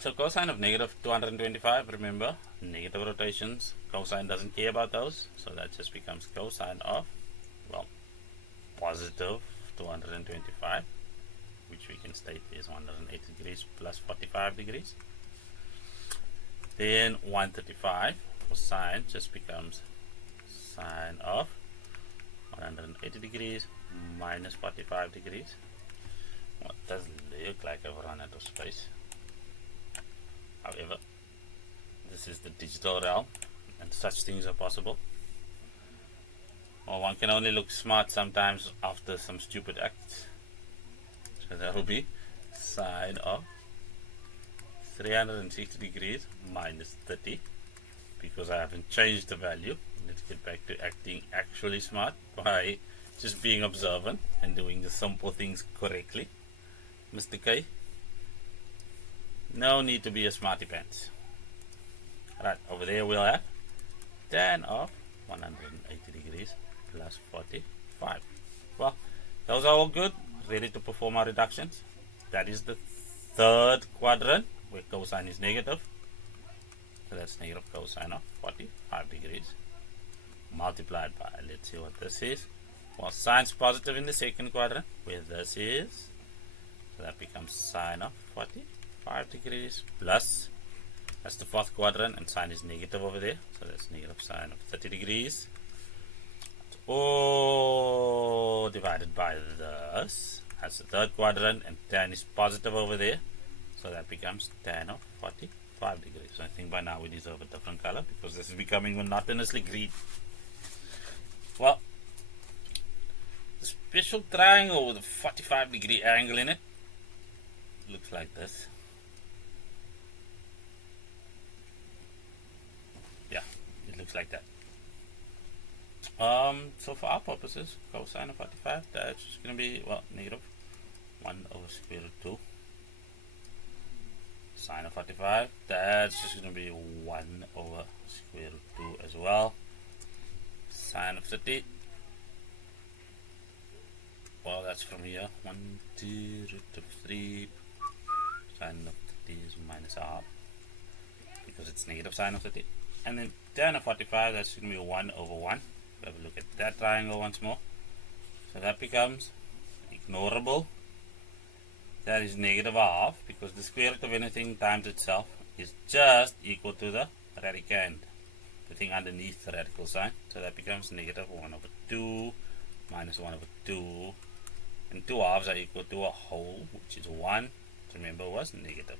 So cosine of negative 225, remember, negative rotations, cosine doesn't care about those, so that just becomes cosine of, well, positive 225, which we can state is 180 degrees plus 45 degrees. Then 135 for sine just becomes sine of 180 degrees minus 45 degrees. Well, it does look like I've run out of space. However, this is the digital realm and such things are possible. Well, one can only look smart sometimes after some stupid acts. So that will be sine of 360 degrees minus 30, because I haven't changed the value. Let's get back to acting actually smart by just being observant and doing the simple things correctly. Mr. K, no need to be a smarty pants. Right, over there we'll have tan of 180 degrees plus 45. Well, those are all good, ready to perform our reductions. That is the third quadrant where cosine is negative. So that's negative cosine of 45 degrees multiplied by, let's see what this is. Well, sine's positive in the second quadrant where this is. So that becomes sine of 45 degrees plus, that's the fourth quadrant, and sine is negative over there. So that's negative sine of 30 degrees. All divided by this. That's the third quadrant, and tan is positive over there. So that becomes tan of 45 degrees. So I think by now we deserve a different color because this is becoming monotonously green. Well, the special triangle with a 45 degree angle in it looks like this. Yeah, it looks like that. So for our purposes, cosine of 45, that's just going to be, well, negative 1 over square root 2. Sine of 45, that's just going to be 1 over square root 2 as well. Sine of 30, well, that's from here, 1, 2, root of 3. Sine of 30 is minus half because it's negative sine of 30. And then tan of 45, that's going to be 1 over 1. Have a look at that triangle once more. So that becomes ignorable. That is negative half because the square root of anything times itself is just equal to the radicand, the thing underneath the radical sign. So that becomes negative 1 over 2 minus 1 over 2. And 2 halves are equal to a whole, which is 1. Remember, was negative.